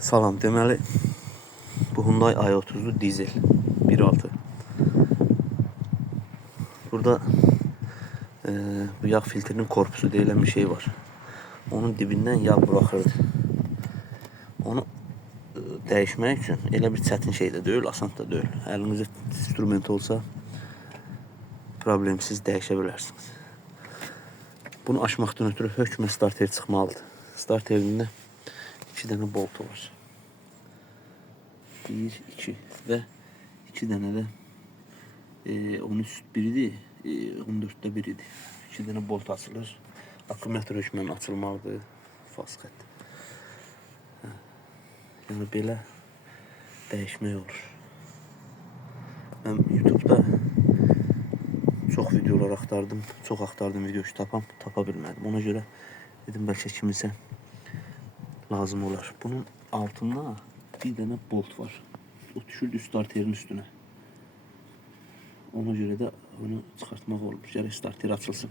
Salam, deməli bu Hyundai i30'lu dizel 1.6. Burada bu yağ filtrinin korpusu deyilən bir şey var. Onun dibindən yağ buraxırdı. Onu dəyişmək üçün elə bir çətin şey də deyil, asan da deyil. Əlinizdə instrument olsa problemsiz dəyişə bilərsiniz. Bunu açmaqdan ötürü hökmə starter çıxmalıdır. Starterində 2 dənə boltu var. 1, 2 və 2 dənə də 13-1 idi, 14-də 1 idi. 2 dənə bolt açılır. Akkumulyator hökmən açılmalıdır. Faz xətt. Yəni belə dəyişmək olur. Mən YouTube'da çox videolar axtardım. Çox axtardım video tapa bilmədim. Ona görə dedim bəlkə kimisə lazım olar. Bunun altında bir dənə bolt var. O düşürdü starterin üstünə. Ona görə də onu çıxartmaq olmuş. Gərək starter açılsın.